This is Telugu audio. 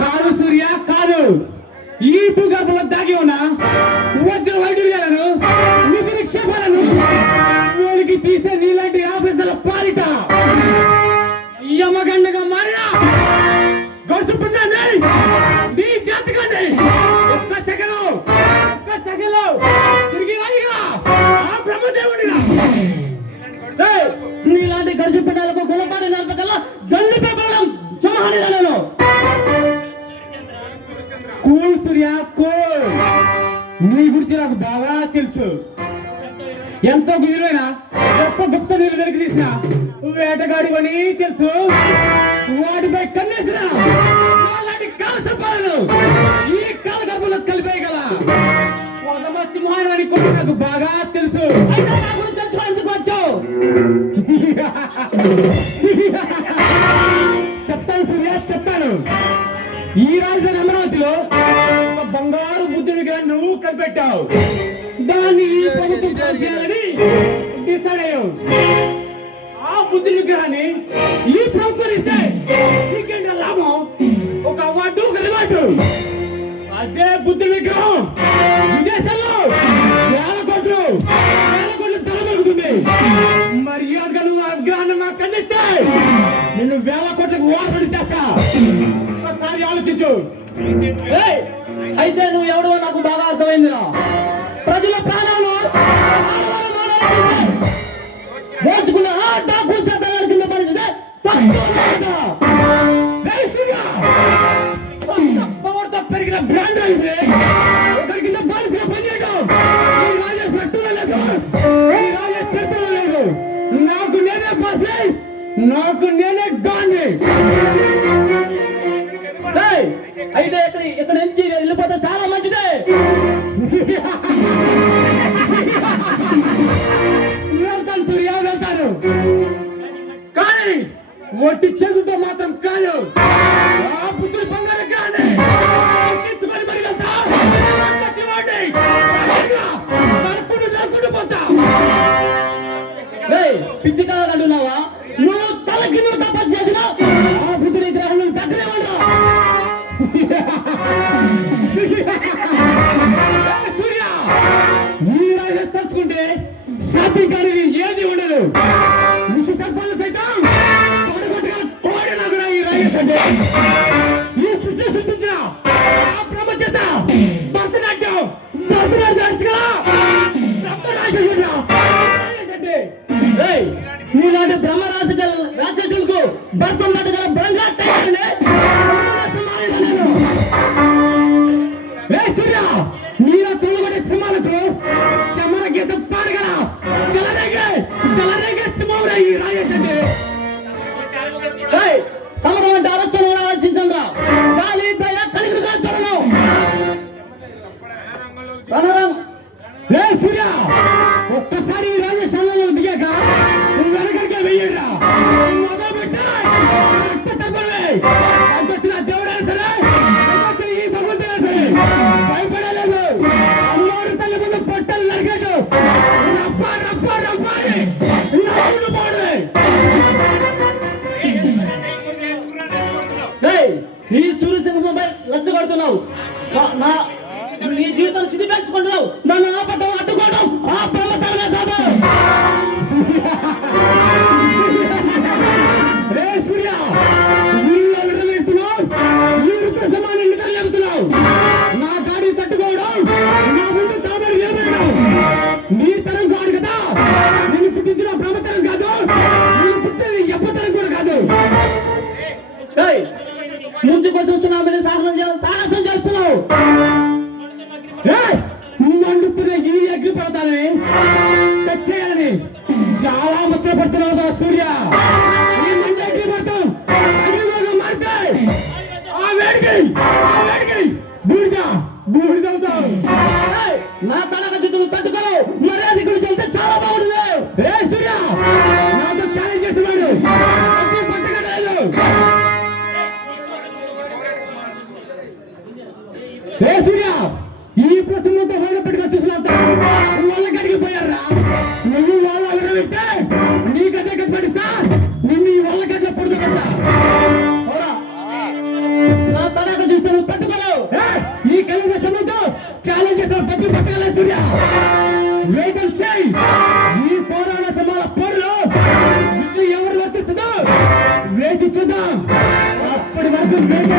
కాదు సూర్య కాదు, ఈ భూగర్భంలో దాగి ఉన్నా వజ్ర వైడూర్యాలను నిధి నిక్షేపాలను వేలికి తీసే నీలాంటి ఆఫీసర్ల పాలిట యమగండగా మారిన గడుచుకున్నాను నీ జాతకాన్ని ఒక్క సెకలో తిరిగి రాయిగా ఆ బ్రహ్మదేవుడిగా. నీలాంటి గడుచు పెట్టాలకు గుణపాటి నడపకల్లా గండి పెట్టడం సింహాన్ని కూల్ సూర్య కూల్. నీ గురించి నాకు బాగా తెలుసు. ఎంతో గురువైన గొప్ప గుప్త నీళ్ళు వెలికి తీసిన వేటగాడివని తెలుసు. వాటిపై కన్నేసిన అలాంటి కాల సర్పాలను ఈ కాల గర్భంలో కలిపేయగల సింహాన్ని అని కూడా నాకు బాగా తెలుసు. అయితే నా గురించి తెలుసుకోవడానికి వచ్చావు. చెప్తాను సూర్య చెప్తాను. ఈ రాజధాని అమరావతిలో ఒక బంగారు బుద్ధుడి విగ్రహాన్ని నువ్వు కనిపెట్టావు. దాన్ని ప్రభుత్వం చేయాలని డిసైడ్ అయ్యావు. ఆ బుద్ధుడి విగ్రహాన్ని ఈ ప్రభుత్వం ఇస్తే నీకేంటి లాభం? ఒక అవార్డు ఒక రివార్డు. అదే బుద్ధుడి విగ్రహం విదేశాల్లో వేల కోట్లు తలబడుతుంది. మర్యాదగా నువ్వు ఆ విగ్రహాన్ని నాకు అందిస్తే నిన్ను వేల కోట్లకు వారసుడు చేస్తా. ఒకసారి ఆలోచించు. అయితే నువ్వు ఎవడో నాకు బాగా అర్థమైందిరా. ప్రజల ప్రాణాలు దోచుకున్న డాకు చేతల కింద పడిస్తే పెరిగిన బ్రాండ్ అయితే ఒకరి కింద బాలిసగా పనిచేయడం ఈ రాజా సట్టులో లేదు, ఈ రాజా చరిత్రలో లేదు. నాకు నేనే బాసే, నాకు నేనే డాన్ని. అయితే ఇక్కడ నుంచి వెళ్ళిపోతే చాలా మంచిదే. వెళ్తాను సూర్య వెళ్తాను, కానీ ఒట్టి చేతులతో మాత్రం కాదు. ఆ బుద్ధుడి బంగారు కానీ మరి వెళ్తా నడుకుంటూ పోతా. పిచ్చి కాదు అంటున్నావా? నువ్వు తలకి నువ్వు తపస్సు చేసిన ఆ బుద్ధుడి గ్రహం తగ్గనే ఉన్నా. సూర్య ఈ రాజా తలుచుకుంటే సాధ్యం కానిది ఏది ఉండదు. విష సర్పాలు సైతం పడగొట్టగల తోడి నాకు ఈ రాజేష్ అంటే. ఈ సృష్టి సృష్టించిన ఆ బ్రహ్మ చేత భరతనాట్యం నడుచుకలా నీలాంటి బ్రహ్మ రాక్షసులకు భర్తం పట్టగల బ్రహ్మ సూర్య నీలో తొలగొట్టే సింహాలకు చెమర గీత పాడగల చలరేగే సింహం ఈ రాజేష్ అంటే. సమరం అంటే ఆలోచన ఆలోచించండి రా. చాలి దయ కలిగిగా చూడను. సూర్య ఒక్కసారి ఈ రాజేశ్వరంలో దిగాక నువ్వు వెనకడికే వెయ్యరా. మొదలు పెట్టా రక్త తప్పలే వచ్చిన దేవుడైనా సరే వచ్చిన ఈ భగవంతుడైనా సరే భయపడలేదు. అమ్మోడు తల్లి ముందు పొట్టలు నరిగాడు. రప్ప రప్ప రప్ప అని నవ్వుడు పోవడమే. ఈ సూర్యసింహంపై లచ్చగొడుతున్నావు. నీ జీవితాన్ని సిద్ధి పెంచుకుంటున్నావు. నన్ను ఆపటం అడ్డుకోవడం ఆ బ్రహ్మతరమే కాదు. రే సూర్య వీళ్ళు విడదెడుతున్నావు, ఈ వృత్త సమానం నిద్ర లేపుతున్నావు. నా గాడి తట్టుకోవడం నా ముందు తామరి నిలబడడం నీ తరం కాదు కదా. నిన్ను పుట్టించిన బ్రహ్మతరం కాదు, నిన్ను పుట్టిన ఎప్పతరం కూడా కాదు. ముందుకొచ్చి చునామీని సాహసం చేస్తున్నావు. మండుతున్న ఈ అగ్ని పడతానే తెచ్చేయాలని చాలా ముచ్చట పడుతున్నావు సూర్య. ఈ మంచి అగ్ని పడతాం అగ్నిగా మారితే ఆ వేడికి బూడిదవుతావు. నా తడక చుట్టూ తట్టుకోవు. మర్యాద గురించి వెళ్తే చాలా బాగుంటుంది. సూర్య నాతో ఛాలెంజ్ చేస్తున్నాడు. అగ్ని పట్టగలేదు. సూర్య ఈ ప్రశ్నలతో హోదపెట్టుగా చూసినంత వాళ్ళ గడికి పోయారా. నువ్వు వాళ్ళ అవిరవిస్తే నీ గడ్డ పడిస్తా, నిన్ను ఈ వాళ్ళ గడ్డ పొడుతు పెడతా. చూద్దాం. అప్పటి వరకు వేట